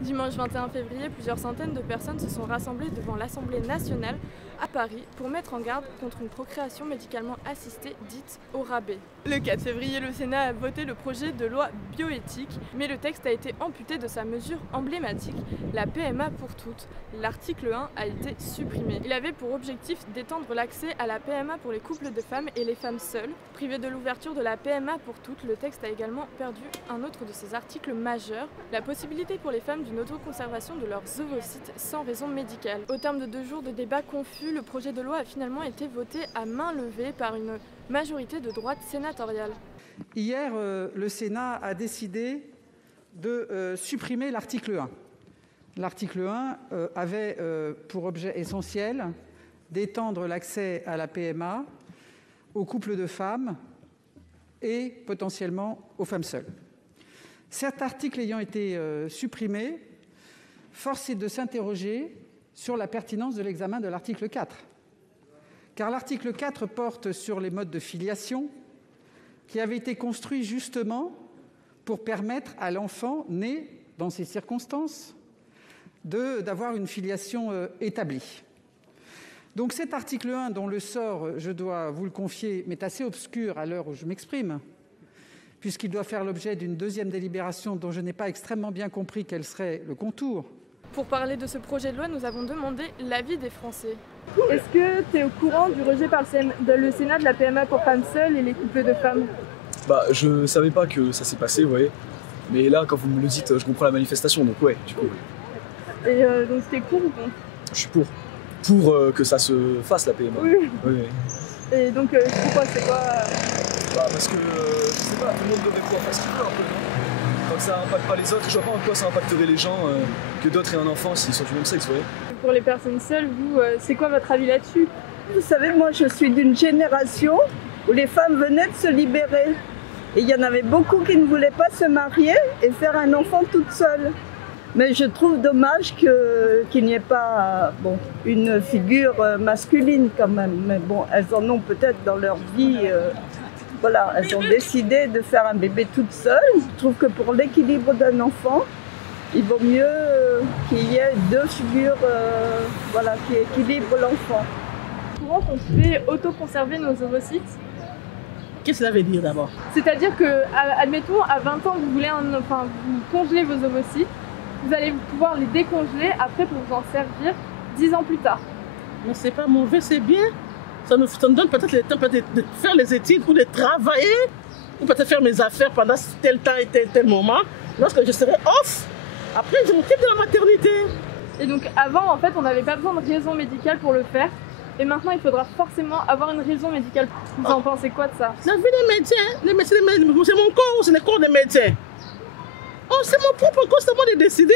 Dimanche 21 février, plusieurs centaines de personnes se sont rassemblées devant l'Assemblée nationale à Paris pour mettre en garde contre une procréation médicalement assistée dite au rabais. Le 4 février, le Sénat a voté le projet de loi bioéthique, mais le texte a été amputé de sa mesure emblématique, la PMA pour toutes. L'article 1 a été supprimé. Il avait pour objectif d'étendre l'accès à la PMA pour les couples de femmes et les femmes seules. Privé de l'ouverture de la PMA pour toutes, le texte a également perdu un autre de ses articles majeurs, la possibilité pour les femmes d'une autoconservation de leurs ovocytes sans raison médicale. Au terme de 2 jours de débats confus, le projet de loi a finalement été voté à main levée par une majorité de droite sénatoriale. Hier, le Sénat a décidé de supprimer l'article 1. L'article 1 avait pour objet essentiel d'étendre l'accès à la PMA aux couples de femmes et potentiellement aux femmes seules. Cet article ayant été supprimé, force est de s'interroger sur la pertinence de l'examen de l'article 4. Car l'article 4 porte sur les modes de filiation qui avaient été construits justement pour permettre à l'enfant né dans ces circonstances d'avoir une filiation établie. Donc cet article 1, dont le sort, je dois vous le confier, m'est assez obscur à l'heure où je m'exprime, puisqu'il doit faire l'objet d'une deuxième délibération dont je n'ai pas extrêmement bien compris quel serait le contour. Pour parler de ce projet de loi, nous avons demandé l'avis des Français. Est-ce que tu es au courant du rejet par le Sénat de la PMA pour femmes seules et les couples de femmes? Je savais pas que ça s'est passé, vous voyez. Mais là, quand vous me le dites, je comprends la manifestation, donc ouais, du coup. Oui. Et donc t'es pour ou contre? Je suis pour. Pour que ça se fasse, la PMA. Oui. Oui. Et donc pourquoi, c'est quoi Parce que, je sais pas, tout le monde devrait pouvoir faire ce qu'il veut un peu, non? Quand ça impacte pas les autres, je vois pas en quoi ça impacterait les gens que d'autres aient un enfant s'ils sont du même sexe, vous voyez. Pour les personnes seules, vous, c'est quoi votre avis là-dessus? Vous savez, moi je suis d'une génération où les femmes venaient de se libérer. Et il y en avait beaucoup qui ne voulaient pas se marier et faire un enfant toute seule. Mais je trouve dommage qu'il n'y ait pas une figure masculine quand même. Mais bon, elles en ont peut-être dans leur vie. Voilà, elles ont décidé de faire un bébé toute seule. Je trouve que pour l'équilibre d'un enfant, il vaut mieux qu'il y ait 2 figures qui équilibrent l'enfant. Courant qu'on pouvait auto-conserver nos ovocytes? Qu'est-ce que ça veut dire d'abord? C'est-à-dire que, admettons, à 20 ans, vous voulez vous congelez vos ovocytes, vous allez pouvoir les décongeler après pour vous en servir 10 ans plus tard. Mais c'est pas mauvais, c'est bien. Ça nous donne peut-être le temps de faire les études ou de travailler, ou peut-être faire mes affaires pendant tel temps et tel moment. Lorsque je serai off, après je m'occupe de la maternité. Et donc avant, en fait, on n'avait pas besoin de raison médicale pour le faire. Et maintenant, il faudra forcément avoir une raison médicale. Vous en pensez quoi de ça? La vie des médecins, c'est mon corps ou c'est le corps des médecins? Oh, c'est mon propre corps, c'est à moi de décider.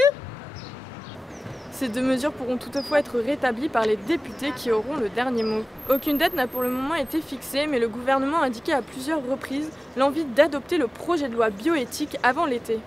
Ces 2 mesures pourront toutefois être rétablies par les députés qui auront le dernier mot. Aucune date n'a pour le moment été fixée, mais le gouvernement a indiqué à plusieurs reprises l'envie d'adopter le projet de loi bioéthique avant l'été.